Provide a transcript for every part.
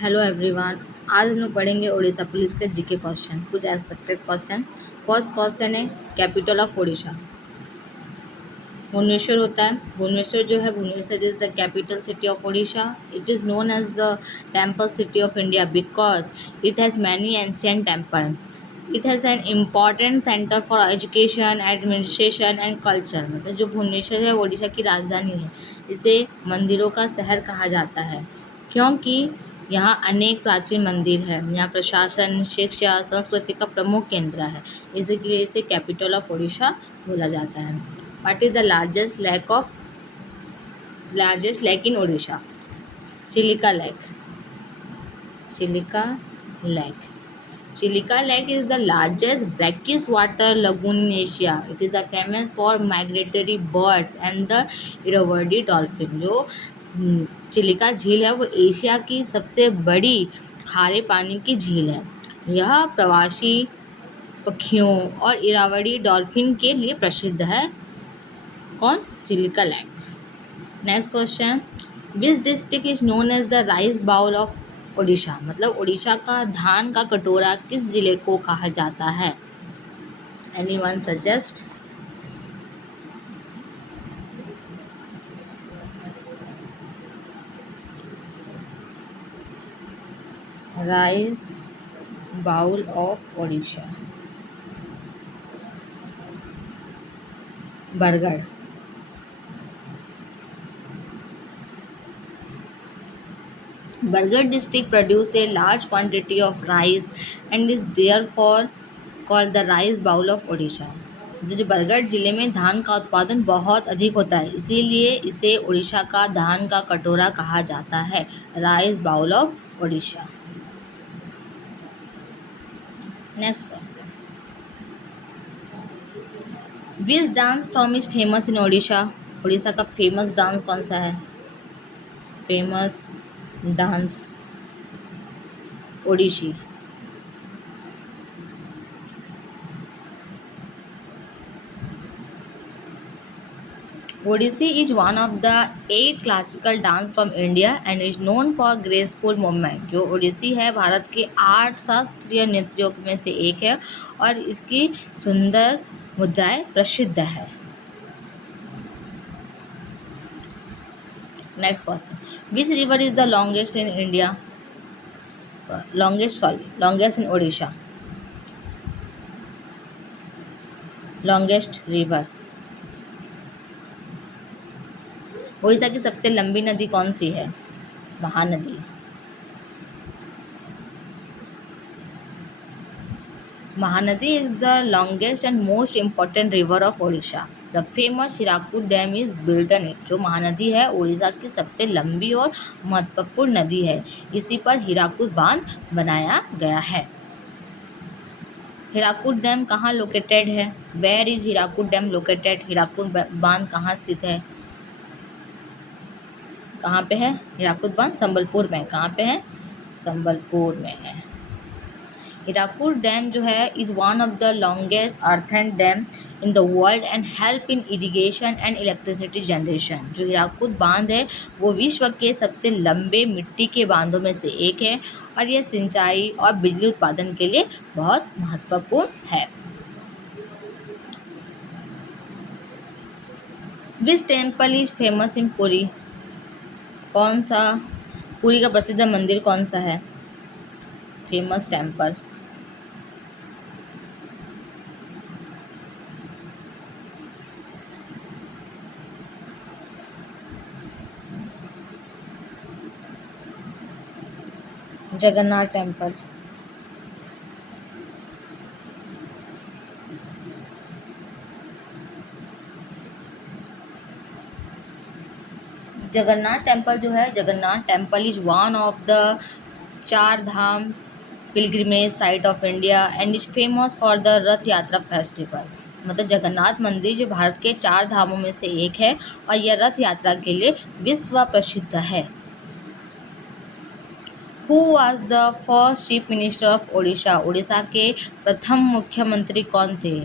Hello everyone. आज हम लोग पढ़ेंगे उड़ीसा पुलिस के जीके क्वेश्चन, कुछ एक्सपेक्टेड क्वेश्चन। फर्स्ट क्वेश्चन है कैपिटल ऑफ उड़ीसा। भुवनेश्वर होता है। भुवनेश्वर जो है, Bhubaneswar is the capital city of Orissa. It is known as the temple city of India because it has many ancient temple. It has an important centre for education, administration and culture. मतलब जो भुवनेश्वर है उड़ीसा की राजधानी है। इसे मंदिरों का शहर कहा जाता है क्योंकि यहाँ अनेक प्राचीन मंदिर है। यहाँ प्रशासन, शिक्षा, संस्कृति का प्रमुख केंद्र है। इसीलिए इसे कैपिटल ऑफ उड़ीसा बोला जाता है। What is the largest lake in Orissa? Chilika lake. Chilika lake. Chilika Lake is the largest brackish water lagoon in Asia. It is famous for migratory birds and the Irrawaddy dolphin. जो चिलिका झील है वो एशिया की सबसे बड़ी खारे पानी की झील है। यह प्रवासी पक्षियों और इरावदी डॉल्फिन के लिए प्रसिद्ध है। कौन? Chilika lake. Next question, which district is known as the rice bowl of Orissa? मतलब उड़ीसा का धान का कटोरा किस जिले को कहा जाता है? Anyone suggest? Rice bowl of Orissa, Bargarh. Bargarh district produce a large quantity of rice and is therefore called the rice bowl of Odisha. जो बरगढ़ जिले में धान का उत्पादन बहुत अधिक होता है, इसीलिए इसे उड़ीसा का धान का कटोरा कहा जाता है, rice bowl of Orissa. Next question, which dance form is famous in Orissa? Orissa का फेमस डांस कौन सा है? Famous dance Odissi. Odissi is one of the 8 classical dance from India and is known for graceful movement. जो ओडिसी है भारत के 8 शास्त्रीय नृत्यों में से एक है और इसकी सुंदर मुद्राएं प्रसिद्ध है. Next question, which river is the longest in India? Longest in Odisha. Longest river. Orissa की सबसे लंबी नदी कौन सी है? Mahanadi. Mahanadi is the longest and most important river of Odisha. The famous Hirakud Dam is built on it. जो महानदी है उड़ीसा की सबसे लंबी और महत्वपूर्ण नदी है. इसी पर हीराकुद बांध बनाया गया है. हीराकुद डैम कहाँ लोकेटेड है? Where is Hirakud dam located? Hirakud बांध कहाँ स्थित है? कहाँ पे है हीराकुद बांध? संबलपुर में. कहाँ पे है? संबलपुर में है. हीराकुद डैम जो है is one of the longest earthen dam in the world and help in irrigation and electricity generation. जो हीराकुद बांध है वो विश्व के सबसे लंबे मिट्टी के बांधों में से एक है और यह सिंचाई और बिजली उत्पादन के लिए बहुत महत्वपूर्ण है. विच टेम्पल इज फेमस इन पुरी? कौन सा पुरी का प्रसिद्ध मंदिर कौन सा है? Famous temple. Jagannath temple. Jagannath temple जो है, Jagannath temple is one of the 4 Dham pilgrimage site of India and is famous for the रथ यात्रा फेस्टिवल. मतलब जगन्नाथ मंदिर जो भारत के 4 धामों में से एक है और यह रथ यात्रा के लिए विश्व प्रसिद्ध है. Who was the first chief minister of Odisha? Orissa के प्रथम मुख्यमंत्री कौन थे?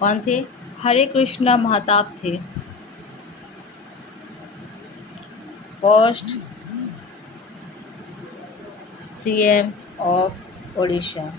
कौन थे? हरे कृष्ण महताब थे. First CM of Odisha.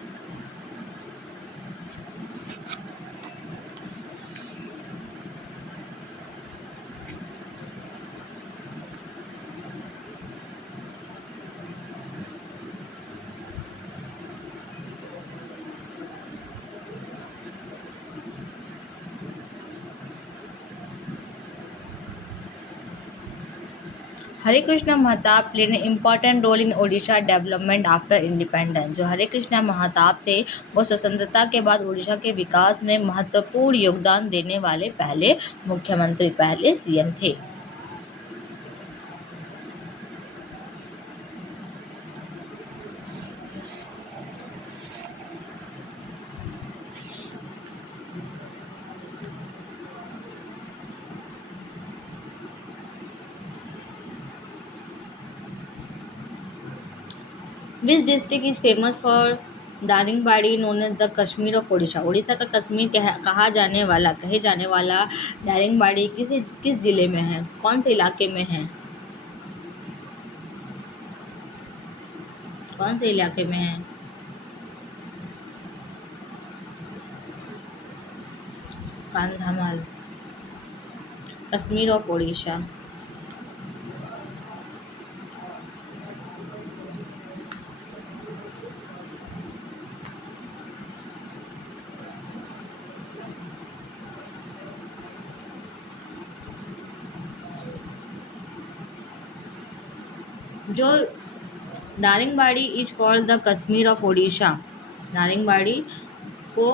Hare Krishna Mahtab played an important role in Odisha development after independence. जो हरे कृष्ण महताब थे वो स्वतंत्रता के बाद उड़ीसा के विकास में महत्वपूर्ण योगदान देने वाले पहले मुख्यमंत्री, पहले CM थे. Which district is famous for Daringbadi known as the Kashmir of Orissa? Orissa का कश्मीर कहे जाने वाला दारिंगबाड़ी किस जिले में है, कौन से इलाके में है, कौन से इलाके में है? कांधामाल, कश्मीर ऑफ उड़ीसा. जो Daringbadi is called the Kashmir of Orissa, Daringbadi को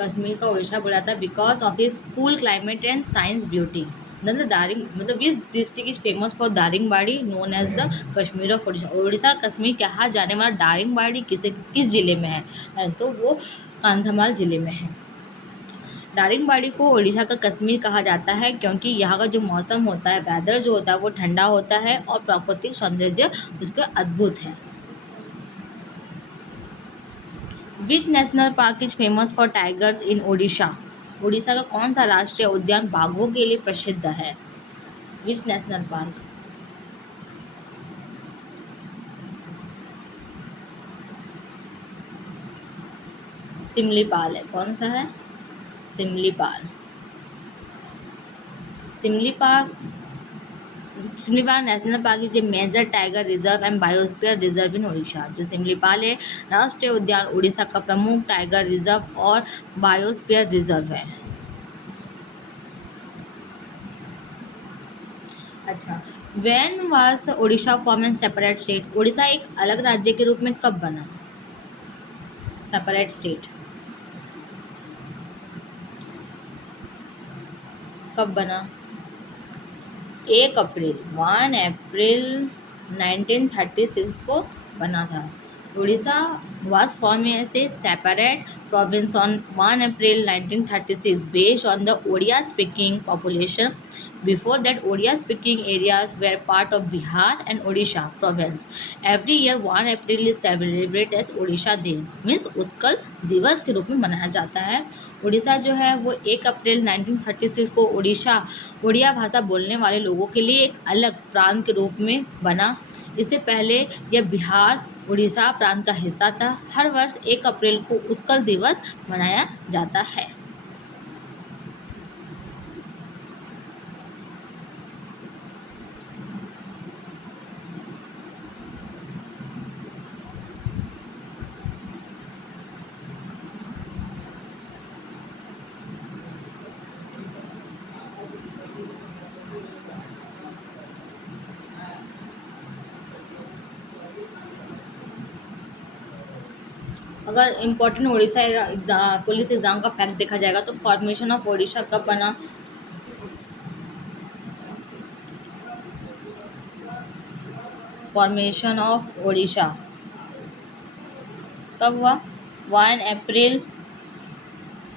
कश्मीर का उड़ीसा बोला जाता है because of is cool climate and science beauty. मतलब this district is famous for Daringbadi known as the Kashmir of Orissa. Orissa Kashmir कहा जाने वाला दारिंगबाड़ी किस जिले में है? तो वो कांधमाल जिले में है. दारिंगबाड़ी को उड़ीसा का कश्मीर कहा जाता है क्योंकि यहाँ का जो मौसम होता है, वेदर जो होता है वो ठंडा होता है और प्राकृतिक सौंदर्य उसका अद्भुत है. Which national park is famous for tigers इन ओडिशा? उड़ीसा का कौन सा राष्ट्रीय उद्यान बाघों के लिए प्रसिद्ध है? Which national park? सिमलीपाल है. कौन सा है? Similipal. Similipal national park is a major tiger reserve and biosphere reserve in Orissa. जो सिमलीपाल है राष्ट्रीय उद्यान उड़ीसा का प्रमुख टाइगर रिजर्व और बायोस्फीयर रिजर्व है. अच्छा, when was Orissa form an separate state? Orissa एक अलग राज्य के रूप में कब बना? सेपरेट स्टेट कब बना? 1 अप्रैल 1936 को बना था. Orissa was formed as a separate province on 1 April 1936 based on the Odia speaking population. Before that, Odia speaking areas were part of Bihar and Odisha province. Every year 1 April is celebrated as Odisha Day, means Utkal दिवस के रूप में मनाया जाता है. उड़ीसा जो है वो 1 अप्रैल 1936 को उड़िया भाषा बोलने वाले लोगों के लिए एक अलग प्रांत के रूप में बना. इससे पहले यह बिहार उड़ीसा प्रांत का हिस्सा था. हर वर्ष 1 अप्रैल को उत्कल दिवस मनाया जाता है. अगर इम्पोर्टेंट उड़ीसा पुलिस एग्जाम का फैक्ट देखा जाएगा तो फॉर्मेशन ऑफ उड़ीसा कब बना? फॉर्मेशन ऑफ उड़ीसा कब हुआ? 1 अप्रैल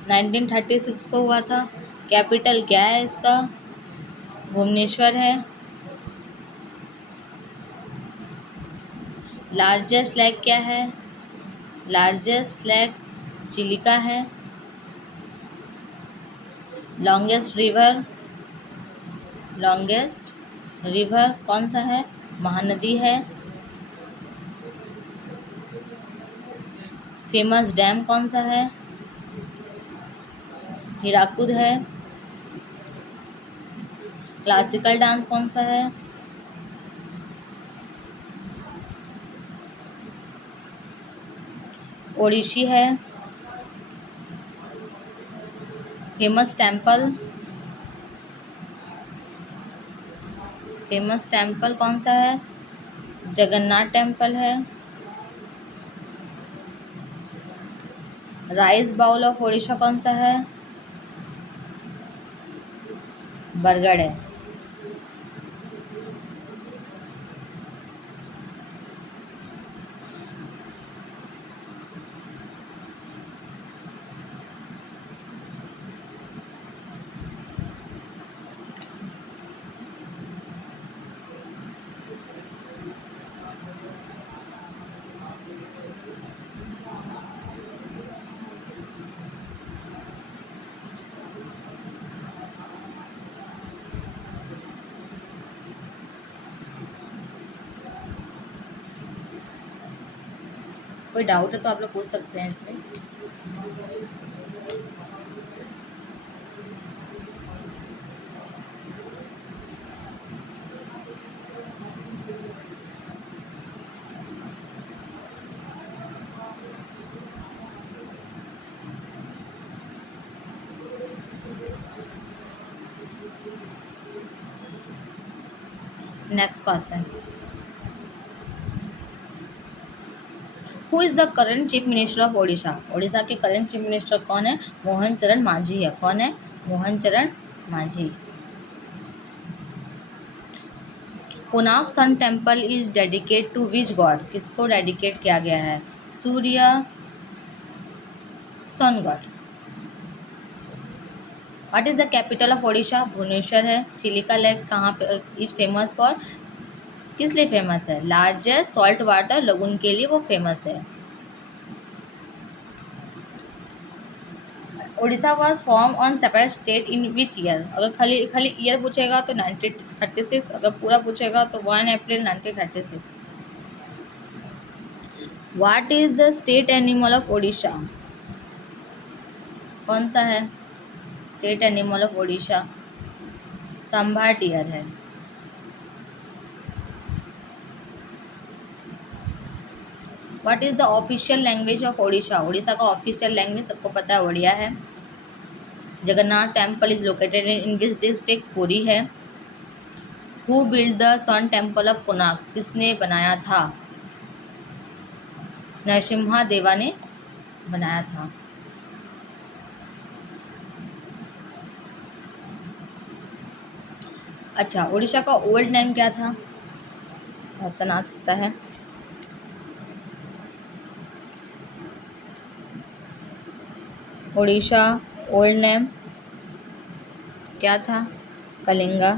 1936 को हुआ था. कैपिटल क्या है इसका? भुवनेश्वर है. लार्जेस्ट लेक क्या है? लार्जेस्ट लेक चिलिका है. लॉन्गेस्ट रिवर कौन सा है? महानदी है। फेमस डैम कौन सा है? हीराकुद है। क्लासिकल डांस कौन सा है? ओडिशी है। फेमस टेम्पल, फेमस टेम्पल कौन सा है? जगन्नाथ टेम्पल है। राइस बाउल ऑफ ओडिशा कौन सा है? बरगढ़ है। कोई डाउट है तो आप लोग पूछ सकते हैं इसमें। Next question, who is the current chief minister of Odisha? Odisha के करंट चीफ मिनिस्टर कौन है? मोहन चरण मांझी है। कौन है? Mohan Charan Majhi. Konark sun temple is dedicate to which god? किसको डेडिकेट किया गया है? Surya, sun god. What is the capital of Odisha? Bhubaneswar है। चिलिका लेक कहाँ पे इज फेमस फॉर? किस लिए फेमस है? लार्जेस्ट सॉल्ट वाटर लगून के लिए वो फेमस है। Odisha was form on separate state in which year? अगर खाली खाली ईयर पूछेगा तो 1936, अगर पूरा पूछेगा तो 1 अप्रैल 1936। What is the state animal of Odisha? कौन सा है state animal of Odisha? Sambar deer है। What is the official language of Odisha? Odisha का ऑफिशियल लैंग्वेज सबको पता है, ओडिया है। Jagannath temple is located in which district? Puri है। Who build the sun temple of Konark? किसने बनाया था? नरसिम्हा देवा ने बनाया था। अच्छा, ओडिशा का ओल्ड नेम क्या था? क्वेश्चन आ सकता है। ओडिशा ओल्ड नेम क्या था? Kalinga.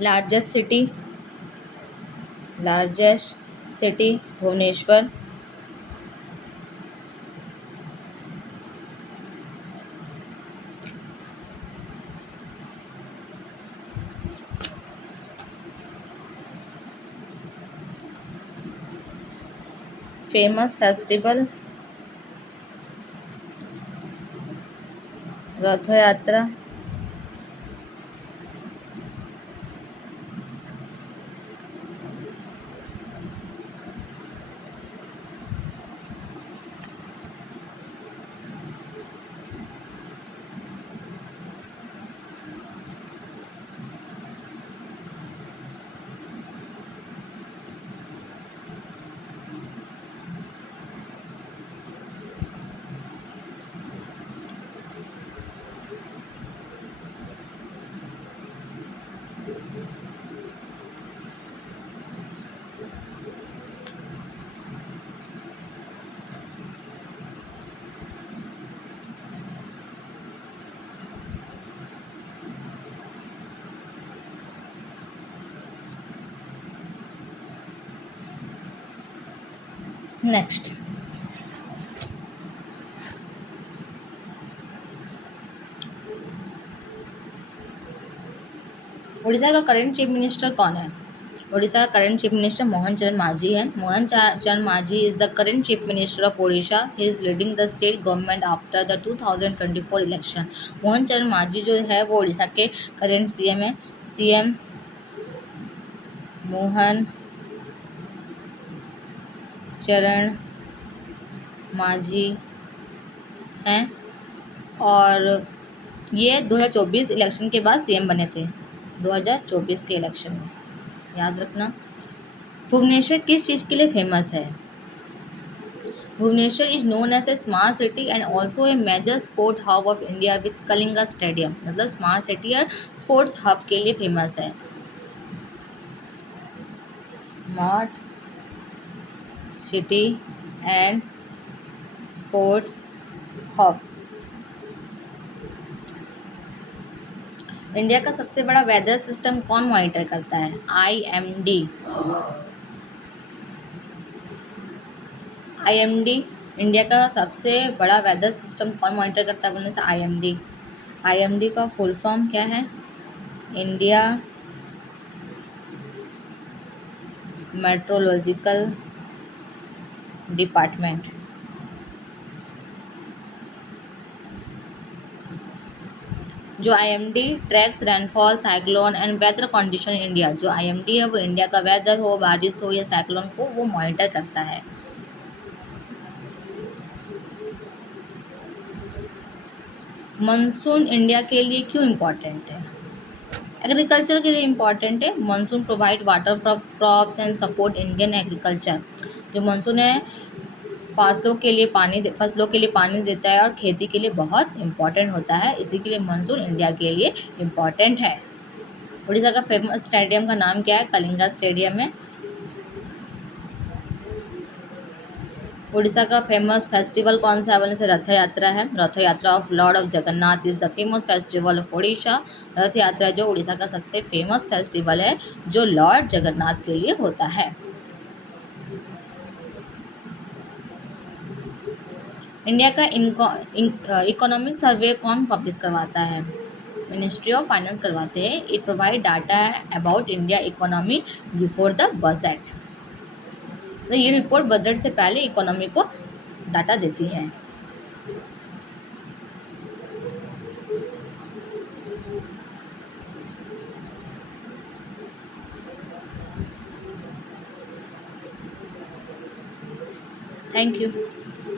Largest city, largest city Bhubaneswar. Famous festival Rath Yatra. Next, Orissa का करंट चीफ मिनिस्टर कौन है? उड़ीसा का current chief minister Mohan Charan Manjhi है। Mohan Charan Manjhi is the current chief minister of Odisha. He is leading the state government after the 2024 election. Mohan Charan Manjhi जो है वो उड़ीसा के करंट सीएम है। सीएम मोहन चरण मांझी हैं और ये 2024 इलेक्शन के बाद सीएम बने थे, 2024 के इलेक्शन में, याद रखना। भुवनेश्वर किस चीज़ के लिए फेमस है? Bhubaneswar is known as a smart city and also a major sport hub of India with Kalinga stadium. मतलब स्मार्ट सिटी और स्पोर्ट्स हब के लिए फेमस है। Smart city and sports hub. India का सबसे बड़ा वेदर सिस्टम कौन मॉनिटर करता है? IMD। IMD इंडिया का सबसे बड़ा वेदर सिस्टम कौन मॉनिटर करता है बोलने से IMD। IMD का फुल फॉर्म क्या है? India meteorological department. जो IMD tracks rainfall, cyclone and weather condition in India. जो IMD है वो इंडिया का वेदर हो, बारिश हो या साइक्लोन को वो मॉनिटर करता है। मानसून इंडिया के लिए क्यों इम्पोर्टेंट है? एग्रीकल्चर के लिए इम्पोर्टेंट है। Monsoon provide water for crops and support Indian agriculture. जो मानसून है फसलों के लिए पानी देता है और खेती के लिए बहुत इम्पोर्टेंट होता है, इसी के लिए मानसून इंडिया के लिए इम्पोर्टेंट है। उड़ीसा का फेमस स्टेडियम का नाम क्या है? कलिंगा स्टेडियम है। उड़ीसा का फेमस फेस्टिवल कौन सा है बोलने से रथ यात्रा है। रथ यात्रा of Lord of Jagannath is the famous festival of Odisha. रथ यात्रा जो उड़ीसा का सबसे फेमस फेस्टिवल है जो लॉर्ड जगन्नाथ के लिए होता है। इंडिया का इकोनॉमिक सर्वे कौन पब्लिश करवाता है? मिनिस्ट्री ऑफ फाइनेंस करवाते हैं। It provide data about India economy before the budget. तो ये रिपोर्ट बजट से पहले इकोनॉमी को डाटा देती है। Thank you.